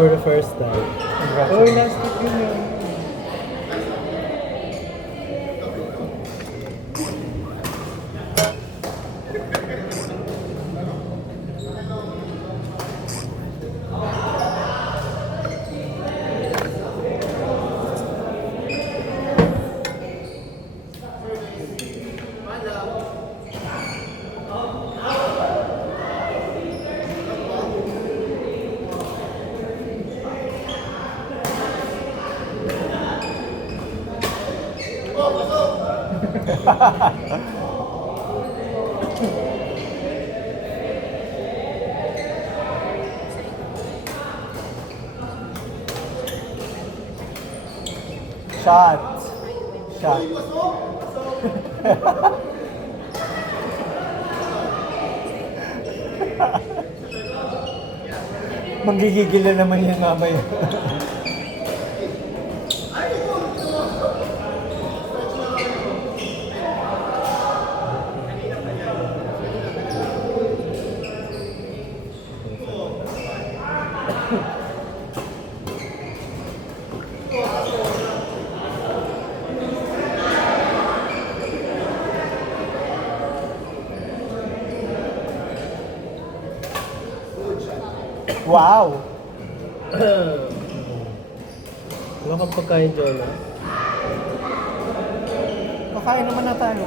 for the first time. Oh, last week yun yun. Shot. Shot. Manggigigil na naman yung mamay. Wow! Wala kang pagkain, Jonah. Kakain naman na tayo.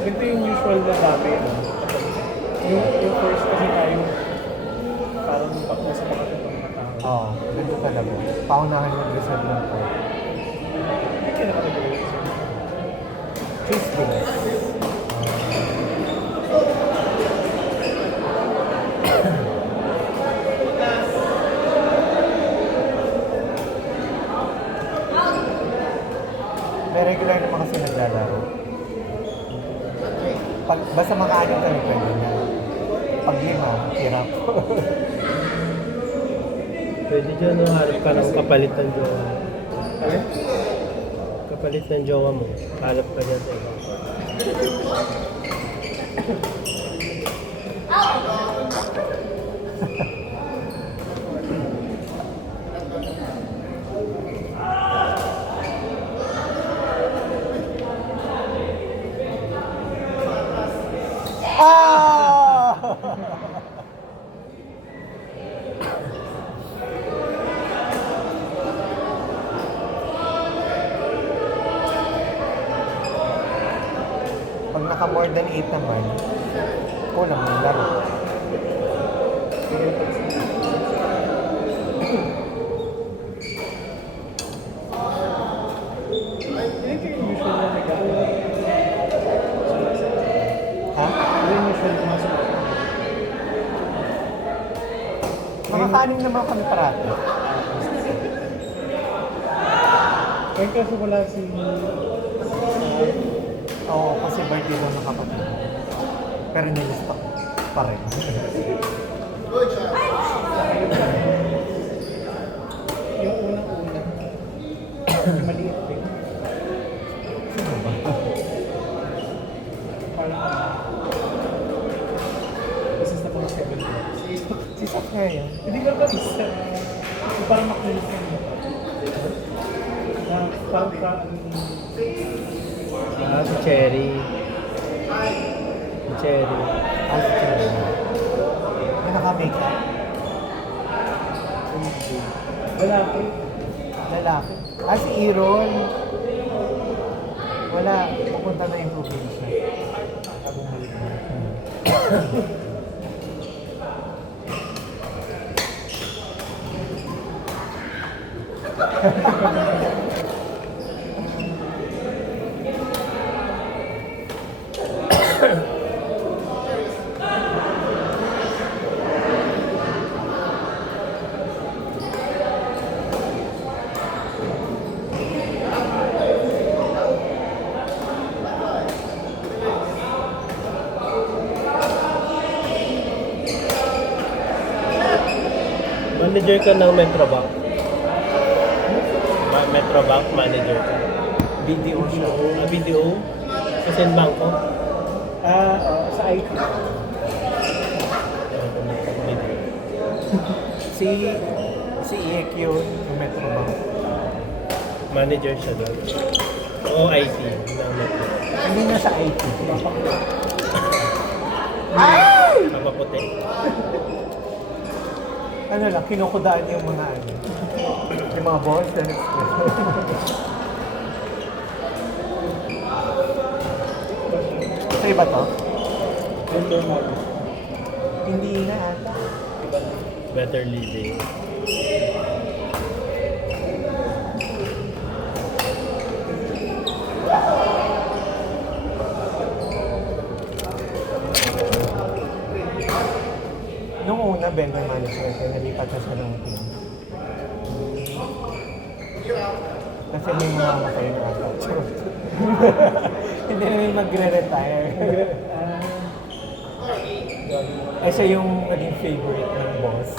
Ganito yung usual na dami. No? Yung first kasi tayo, parang pakla sa mga tao. Oo, ganito talaga. Paunahan yung reserve ng po. Hindi ka nakatagawin. Crispy. May regular naman kasi naglalaro. Basta makaanong kami pwede na. Pag lima, hirap. Pwede dyan, no, harap ka ng kapalit ng jowa. Alin? Kapalit ng jowa mo. Harap ka dyan sa iba. Ah! Pag naka more than 8 naman, kulang ng laro. Ito yung usual na nag-aaral. Ha? Ito yung usual na masuk. Makakanin naman kami parati. Kaya kasi wala si... Oo, kasi birthday daw ng kapatid. Pero nilista pa rin. Yung unang-una. Maliit din. Sino ba? Parang... Kasi sa mga 7 months. Si Saf nga yan. Hindi ba kami sa... Parang makulit ka niya. Parang... Ah, si Cherry. Si Cherry. Ah, si Cherry. May naka-makeup. Lalaki. Lalaki. Ah, si Iron. Wala. Pupunta na yung probinsya. Manager ka ng Metrobank. Metrobank manager ka. BDO siya. BDO? Sa San Bangko. Sa IT. Si EQ, yung Metro Bank. Manager siya doon. Oo, IT. Namin. Hindi na sa IT. Papaputi. Ano lang, kinukudaan yung mga ano. Yung mga balls na Sa iba to? Hindi na ata. Better living. Nung una, vendor management, eh, nalipat na siya ng team. Kasi may mga matay na ata. Hindi na may magre-retire. Eh, siya yung naging favorite ng boss.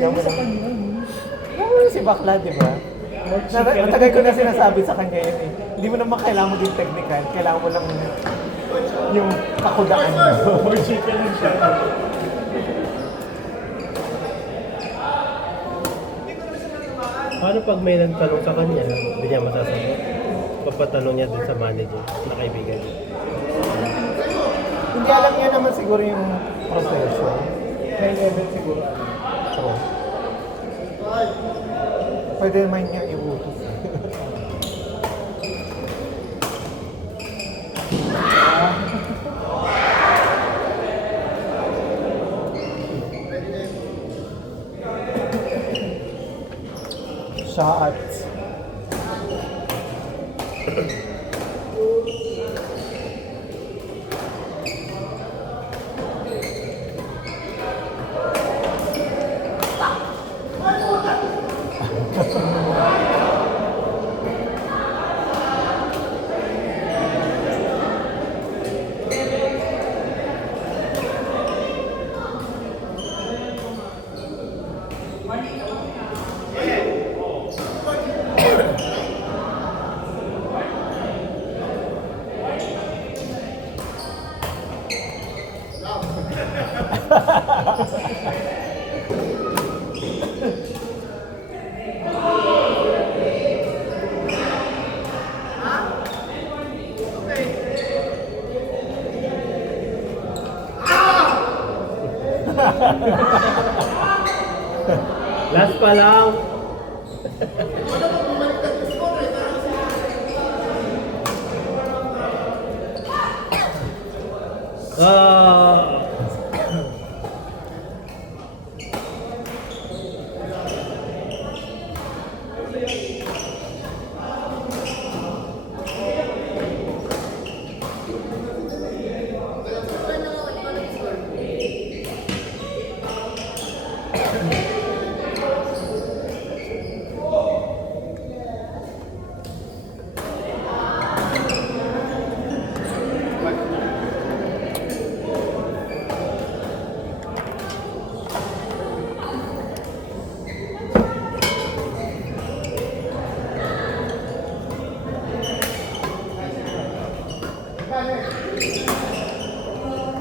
Yung sa kanya. Si Bakla, di ba? Matagal ko na sinasabi sa kanya yun eh. Hindi mo naman kailangan mo din technical, kailangan mo lang yung kakudaan mo. More chicken lang siya. Paano pag may nagtanong sa kanya, hindi niya masasagot? Papatanong niya dun sa manager na kaibigan niya. Hindi alam niya naman siguro yung proseso. May level siguro. So, pwede naman niya iutos. Shots. Last pa lang. Ah.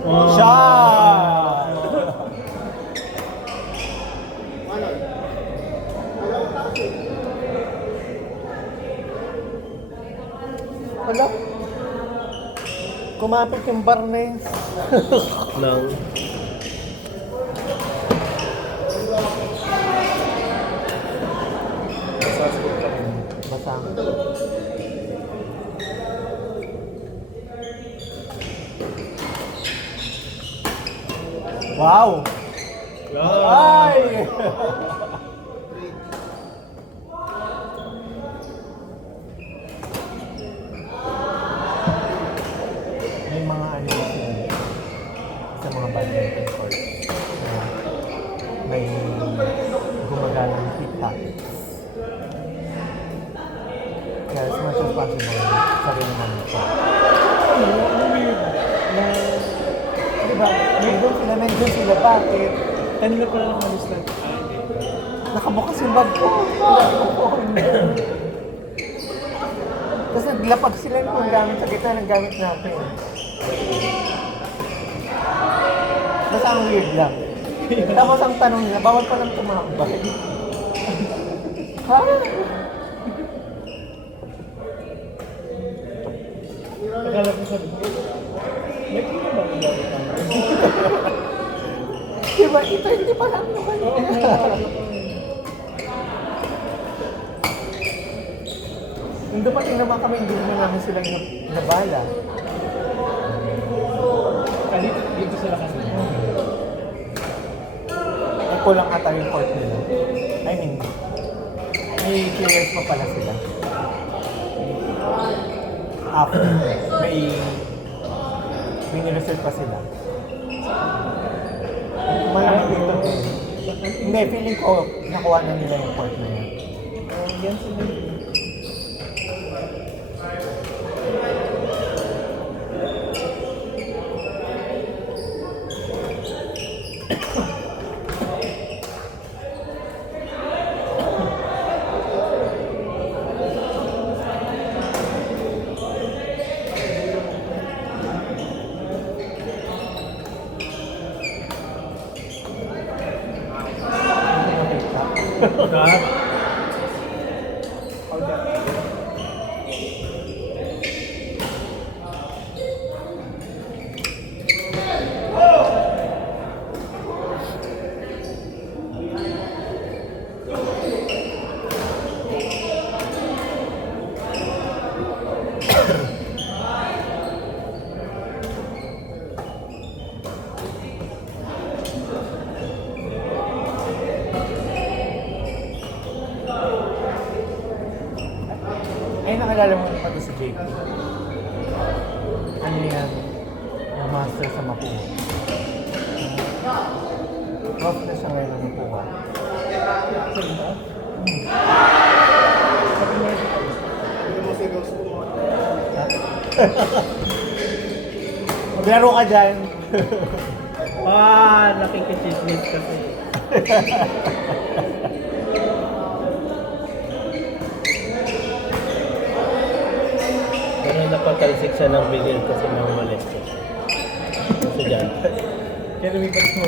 Shot! Wala. Kumapit yung Barnes. Nang Sasagot ka rin. Basang. Wow! Ay! May mga ano sa mga badminton court. May gumagalang hit habits. Kaya as much as possible, sabi naman ito. Ano weird na Diba? Nandun sila, bakit? kanila pala nakalis lang. Nakabukas yung bag ko. Tapos naglapag sila ng gamit sa gitna ng gamit natin. Basta ang weird lang. Tapos ang tanong nila, bawal pa lang tumambay. Ha? Akala ko sabi ko, may kino ba ang gamit namin? Diba, ito hindi pa lang naman. Oo nga. Nung dumating naman kami, hindi naman namin silang nabala. Dito sila kasi. Ay, kulang ata yung court nila. I mean, may players pa pala sila. After, may nireserve pa sila. Malamang dito. Hindi, feeling ko, nakuha na nila yung court na yan. Yan sila. God. Ay, nakalala mo pa si JP. Ano yan? Yung master sa Mapua. Prof na siya ngayon ng Mapua. Maglaro ka dyan. Nakikichismis kasi. Pero napatalsik siya ng bilil kasi mga malis siya. Kasi dyan. Kaya lumipat mo.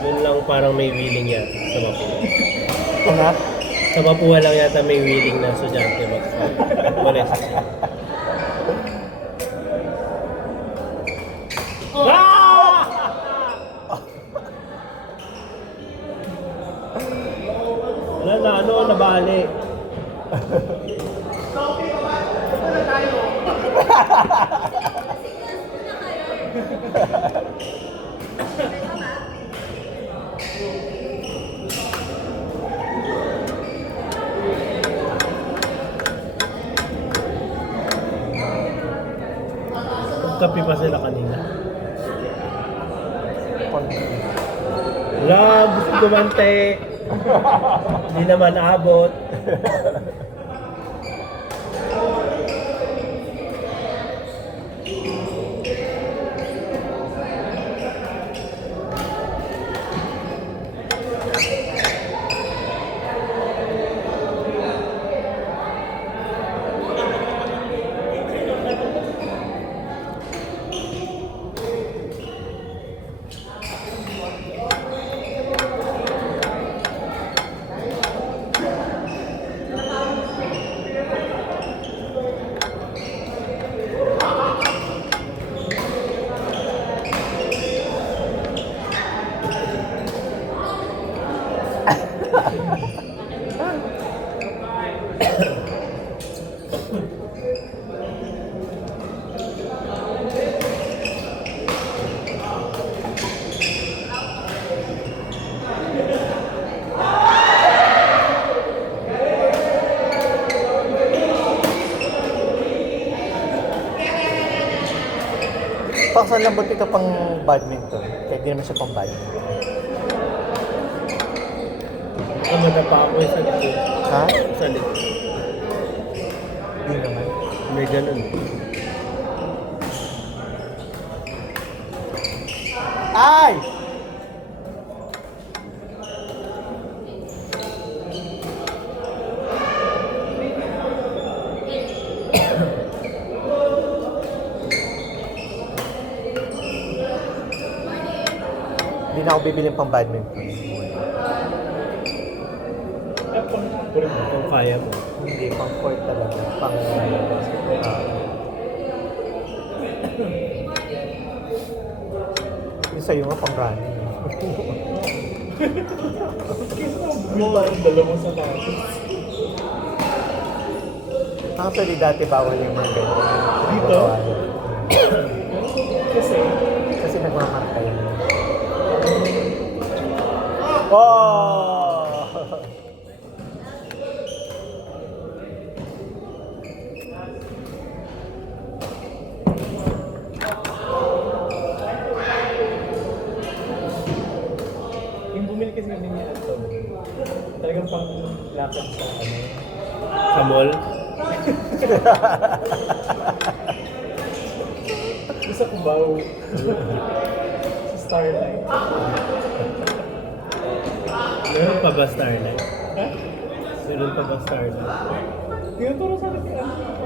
Yun lang parang may willing yan sa Mapua. Ano? Sa Mapua lang yata may willing na estudyante mag-molest. Wala na, nabali. Kape pa sila kanina. Wala, gusto gumante. Hindi naman abot. Paksa lambot ito pang badminton. Kaya di naman siya pang badminton. Madapa ako sa likod. Ha? Sa likod. Di naman. May ganun. Ay! Hindi na ako bibiling pang badminton. Kaya pang puro mo. Kung kaya mo. Hindi, pang court talaga. Pang yung sa'yo nga pang running. Wala ang dalawang sapatos. Actually, dati bawal yung mga ganyan. Dito? Kasi, Kasi nagmamarka yun. Oh! yung bumili kasi kami ni Anton, talagang pang lakad sa ano. Sa mall. Sa Cubao. Sa Starlight. Meron pa ba Starlight? Ha? Meron pa ba Starlight? Tinuturo sa akin ni Anton.